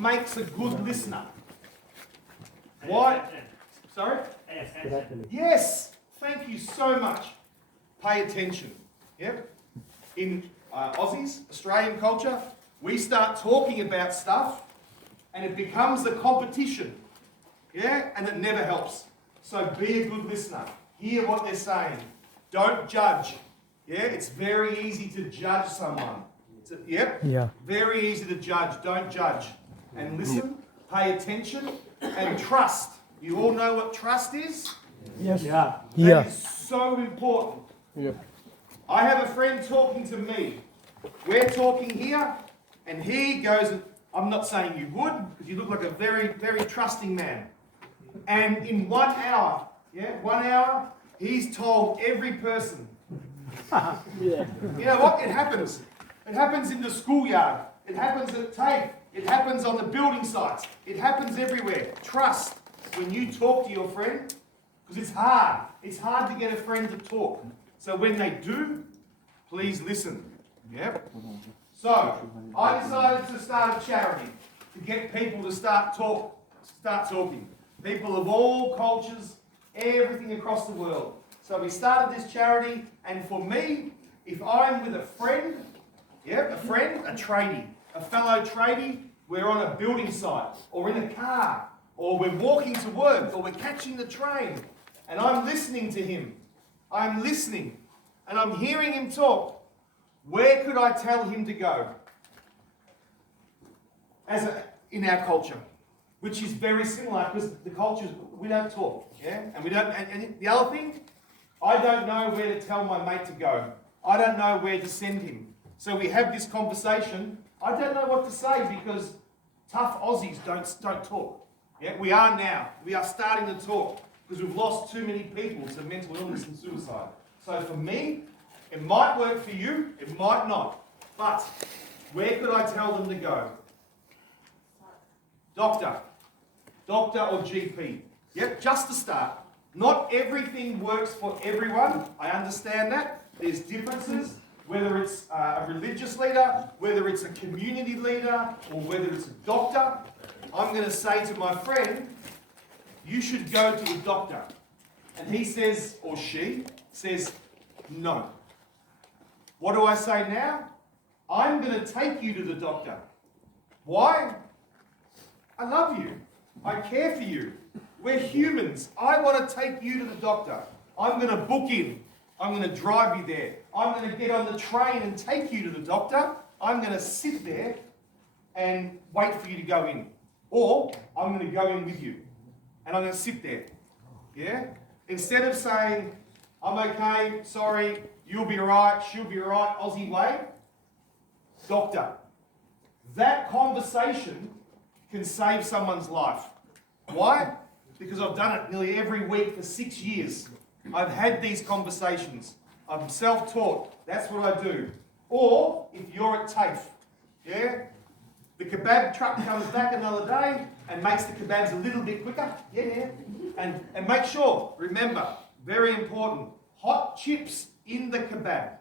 makes a good listener? Why? Sorry? Yes. Thank you so much. Pay attention. Yep. In Aussies, Australian culture, we start talking about stuff and it becomes a competition. Yeah? And it never helps. So be a good listener. Hear what they're saying. Don't judge. Yeah? It's very easy to judge someone. Yep? Yeah. Very easy to judge. Don't judge. And listen, pay attention, and trust. You all know what trust is? Yes. Yeah. That is so important. Yeah. I have a friend talking to me. We're talking here, and he goes, I'm not saying you would, because you look like a very, very trusting man. And in 1 hour, 1 hour, he's told every person. You know what? It happens. It happens in the schoolyard. It happens at TAFE. It happens on the building sites. It happens everywhere. Trust when you talk to your friend, because it's hard. It's hard to get a friend to talk. So when they do, please listen. Yep. So I decided to start a charity to get people to start talking. People of all cultures, everything across the world. So we started this charity, and for me, if I'm with a friend, a tradie, a fellow tradie, we're on a building site, or in a car, or we're walking to work, or we're catching the train, and I'm listening to him. I'm listening, and I'm hearing him talk. Where could I tell him to go? In our culture, which is very similar, because the cultures, we don't talk, and we don't. And the other thing, I don't know where to tell my mate to go. I don't know where to send him. So we have this conversation. I don't know what to say because tough Aussies don't talk. Yeah, we are now. We are starting to talk because we've lost too many people to mental illness and suicide. So for me, it might work for you, it might not. But where could I tell them to go? Doctor or GP. Yep, just to start. Not everything works for everyone. I understand that. There's differences, whether it's a religious leader, whether it's a community leader, or whether it's a doctor. I'm going to say to my friend, you should go to the doctor. And he says, or she says, no. What do I say now? I'm going to take you to the doctor. Why? I love you. I care for you. We're humans. I want to take you to the doctor. I'm going to book in. I'm going to drive you there. I'm going to get on the train and take you to the doctor. I'm going to sit there and wait for you to go in. Or I'm going to go in with you. And I'm going to sit there. Yeah? Instead of saying, I'm okay, sorry, you'll be right, she'll be right, Aussie way. Doctor. That conversation can save someone's life. Why? Because I've done it nearly every week for 6 years. I've had these conversations. I'm self-taught. That's what I do. Or if you're at TAFE, the kebab truck comes back another day and makes the kebabs a little bit quicker. And make sure, remember, very important, hot chips in the kebab.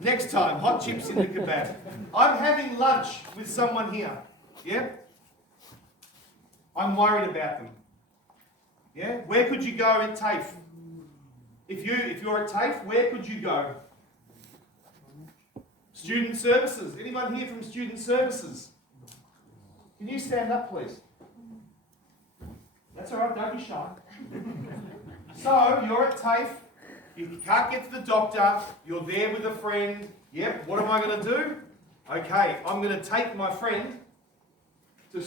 Next time, hot chips in the kebab. I'm having lunch with someone here. I'm worried about them. Where could you go at TAFE? If you're at TAFE, where could you go? Student services. Anyone here from student services? Can you stand up, please? That's all right, don't be shy. So, you're at TAFE, you can't get to the doctor, you're there with a friend. Yep, what am I going to do? Okay, I'm going to take my friend to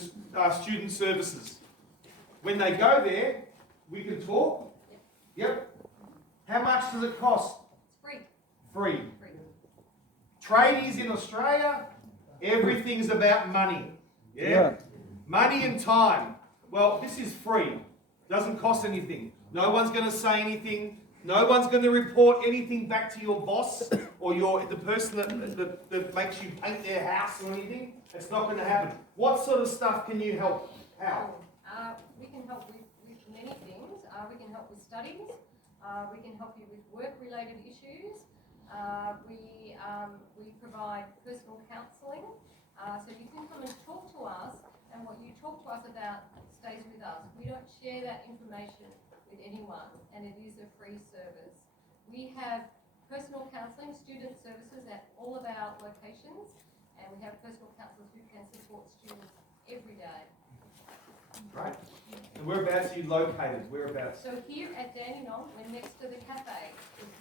student services. When they go there, we can talk. Yep. How much does it cost? It's free. Tradies in Australia, everything's about money. Money and time. Well, this is free. Doesn't cost anything. No one's going to say anything. No one's going to report anything back to your boss or the person that makes you paint their house or anything. It's not going to happen. What sort of stuff can you help? How? We can help with many things. We can help with studies. We can help you with work-related issues. We provide personal counselling. So you can come and talk to to us about stays with us. We don't share that information with anyone, and it is a free service. We have personal counselling, student services at all of our locations, and we have personal counsellors who can support students every day. Right. And whereabouts are you located? Whereabouts? So here at Dandenong, we're next to the cafe.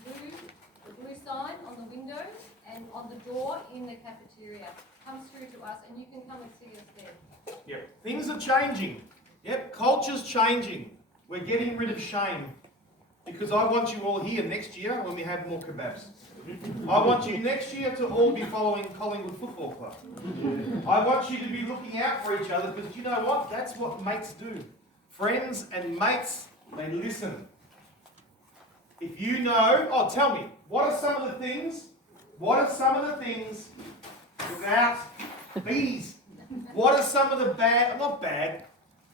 The blue sign on the windows and on the door in the cafeteria comes through to us, and you can come and see us there. Yep. Things are changing. Yep. Culture's changing. We're getting rid of shame. Because I want you all here next year when we have more kebabs. I want you next year to all be following Collingwood Football Club. I want you to be looking out for each other, because you know what? That's what mates do. Friends and mates, they listen. If you know, tell me, what are some of the things without these? What are some of the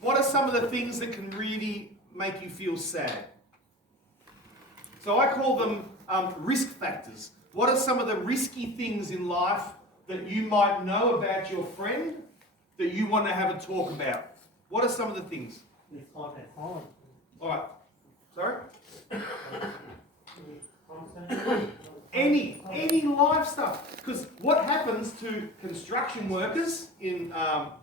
what are some of the things that can really make you feel sad? So I call them risk factors. What are some of the risky things in life that you might know about your friend that you want to have a talk about? What are some of the things? All right. Sorry? Any life stuff. Because what happens to construction workers in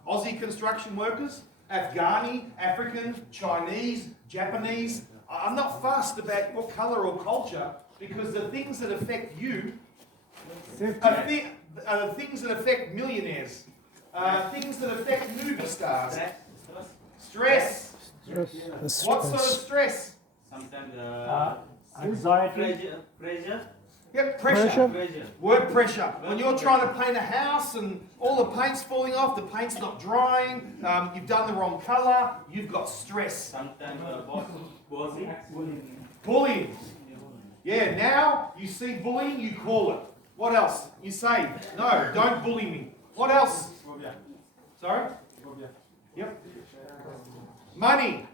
Aussie construction workers, Afghani, African, Chinese, Japanese, I'm not fussed about what colour or culture, because the things that affect you are the things that affect millionaires, things that affect movie stars. Stress. What sort of stress? Sometimes anxiety, pressure. Yep, pressure. Work pressure. When you're trying to paint a house and all the paint's falling off, the paint's not drying, you've done the wrong colour, you've got stress. Sometimes Bullying. Yeah, now you see bullying, you call it. What else? You say, no, don't bully me. What else? Sorry? Yep. Money.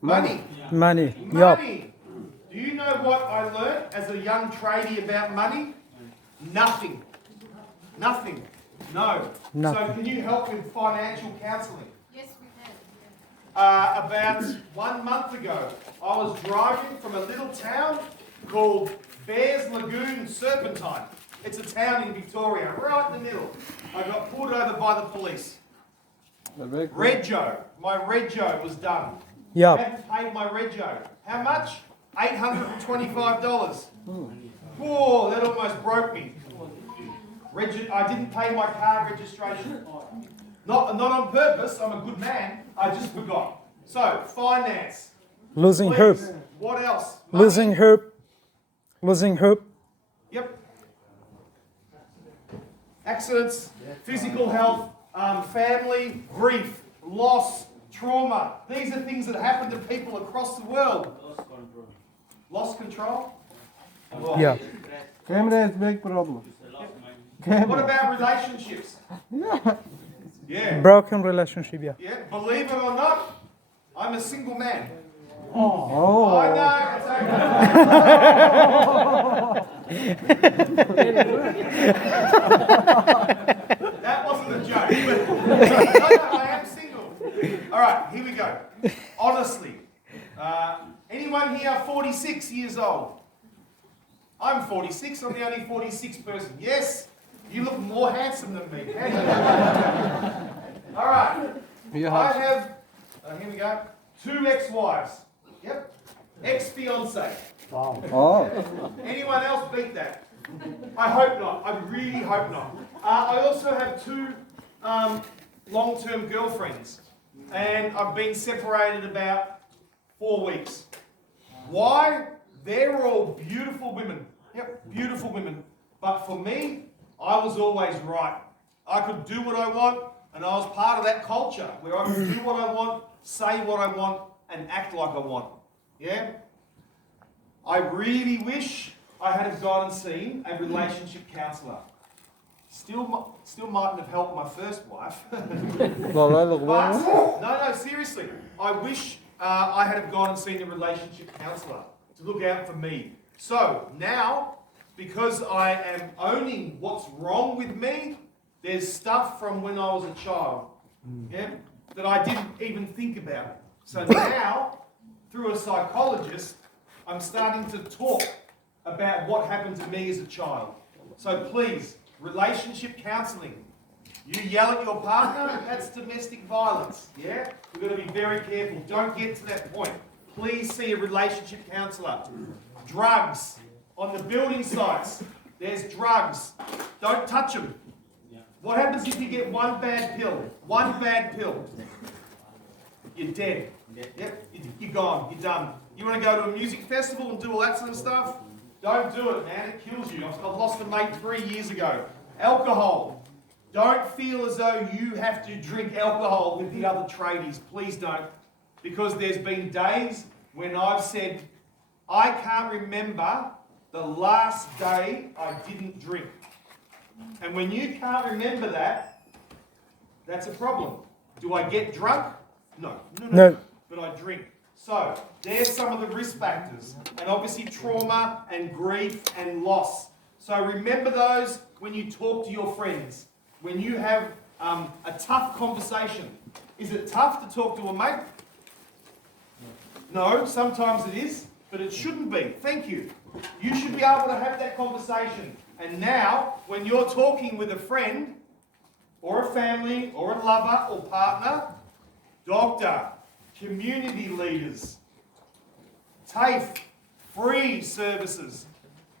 money. Money. Do you know what I learnt as a young tradie about money? Nothing. No. So can you help with financial counselling? Yes, we can. About 1 month ago, I was driving from a little town called Bears Lagoon Serpentine. It's a town in Victoria, right in the middle. I got pulled over by the police. Rego. My Rego was done. Yeah. I hadn't paid my Rego. How much? $825. Whoa, that almost broke me. I didn't pay my car registration. Not on purpose, I'm a good man. I just forgot. So, finance. Losing Please. hope. What else? Losing hope. Yep. Accidents, physical health, family, grief, loss, trauma. These are things that happen to people across the world. Lost control? Yeah. Camera is big problem. What about relationships? Yeah. Broken relationship, yeah. Yeah. Believe it or not, I'm a single man. Oh. I know. That wasn't a joke. No, I am single. All right, here we go. Honestly, anyone here 46 years old? I'm 46. I'm the only 46 person. Yes, you look more handsome than me. All right. I have. Here we go. 2 ex-wives. Yep. Ex-fiance. Wow. Oh. Anyone else beat that? I hope not. I really hope not. I also have 2 long-term girlfriends, and I've been separated about 4 weeks. Why? They're all beautiful women. Yep, beautiful women. But for me, I was always right. I could do what I want, and I was part of that culture where I could do what I want, say what I want, and act like I want. Yeah? I really wish I had have gone and seen a relationship counsellor. Still mightn't have helped my first wife. But, no, seriously. I wish I had have gone and seen a relationship counsellor to look out for me. So, now, because I am owning what's wrong with me, there's stuff from when I was a child. Yeah? that I didn't even think about. So now, through a psychologist, I'm starting to talk about what happened to me as a child. So please, relationship counselling. You yell at your partner, that's domestic violence. Yeah? We've got to be very careful. Don't get to that point. Please see a relationship counsellor. Drugs. On the building sites, there's drugs. Don't touch them. What happens if you get one bad pill? One bad pill. You're dead. Yep, you're gone. You're done. You want to go to a music festival and do all that sort of stuff? Don't do it, man. It kills you. I've lost a mate 3 years ago. Alcohol. Don't feel as though you have to drink alcohol with the other tradies. Please don't. Because there's been days when I've said, I can't remember the last day I didn't drink. And when you can't remember that, that's a problem. Do I get drunk? No. No. But I drink. So, there's some of the risk factors. And obviously trauma and grief and loss. So remember those when you talk to your friends. When you have a tough conversation. Is it tough to talk to a mate? No, sometimes it is. But it shouldn't be. Thank you. You should be able to have that conversation. And now, when you're talking with a friend, or a family, or a lover, or partner, doctor, community leaders, TAFE, free services,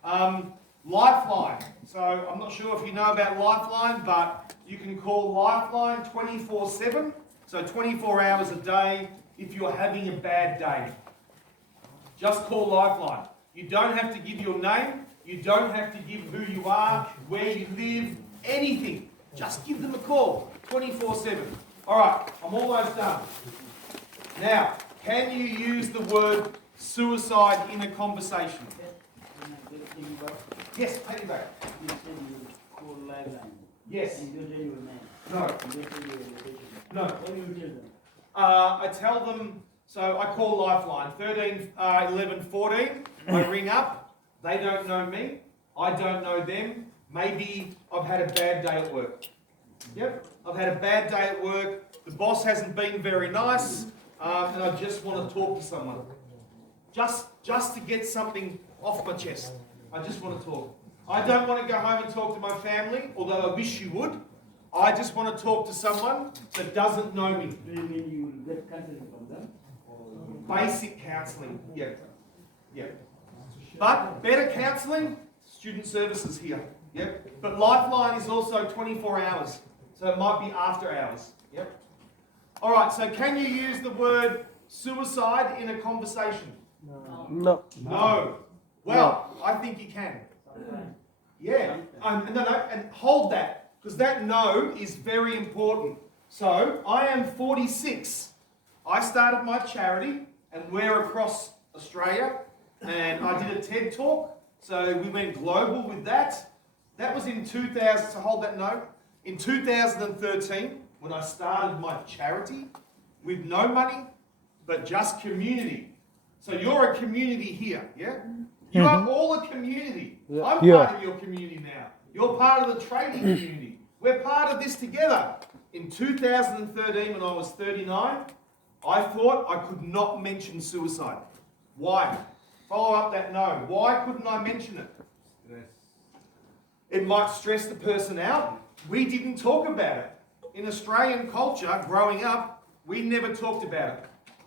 Lifeline. So, I'm not sure if you know about Lifeline, but you can call Lifeline 24/7, so 24 hours a day if you're having a bad day. Just call Lifeline. You don't have to give your name. You don't have to give who you are, where you live, anything. Just give them a call, 24/7. All right, I'm almost done. Now, can you use the word suicide in a conversation? Yes, take it back. You said you call Lifeline. Yes. And you tell your name. No. You tell your location. No. What do you tell them? I tell them, so I call Lifeline, 13, 11, 14. I ring up. They don't know me. I don't know them. Maybe I've had a bad day at work. Yep, I've had a bad day at work. The boss hasn't been very nice, and I just want to talk to someone. Just to get something off my chest. I just want to talk. I don't want to go home and talk to my family, although I wish you would. I just want to talk to someone that doesn't know me. Do you mean you will get counseling from them? Or Basic counselling, yeah. But better counselling, student services here. Yep. But Lifeline is also 24 hours, so it might be after hours. Yep. All right. So can you use the word suicide in a conversation? No. No. Well, I think you can. Yeah. No, and hold that, because that no is very important. So I am 46. I started my charity, and we're across Australia. And I did a TED talk, so we went global with that. That was in 2000, so hold that note. In 2013, when I started my charity, with no money, but just community. So you're a community here, yeah? You are all a community. Yeah. I'm Yeah. part of your community now. You're part of the trading community. We're part of this together. In 2013, when I was 39, I thought I could not mention suicide. Why? Follow up that no. Why couldn't I mention it? It might stress the person out. We didn't talk about it. In Australian culture, growing up, we never talked about it.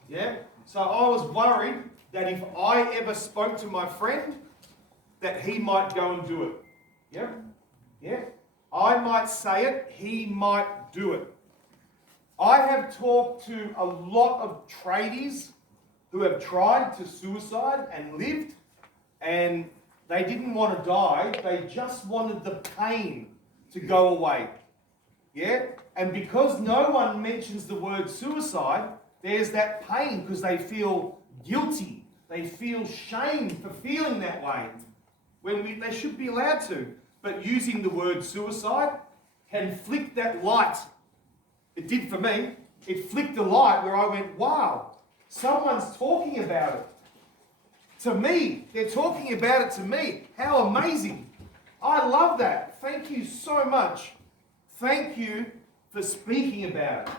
Yeah? So I was worried that if I ever spoke to my friend, that he might go and do it. Yeah? Yeah? I might say it, he might do it. I have talked to a lot of tradies who have tried to suicide and lived, and they didn't want to die, they just wanted the pain to go away. Yeah? And because no one mentions the word suicide, there's that pain because they feel guilty. They feel shame for feeling that way. When they should be allowed to. But using the word suicide can flick that light. It did for me. It flicked a light where I went, wow, someone's talking about it. To me, they're talking about it to me. How amazing. I love that. Thank you so much. Thank you for speaking about it.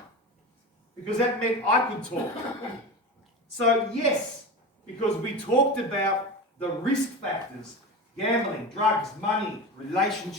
because that meant I could talk. So yes, because we talked about the risk factors, gambling, drugs, money, relationships.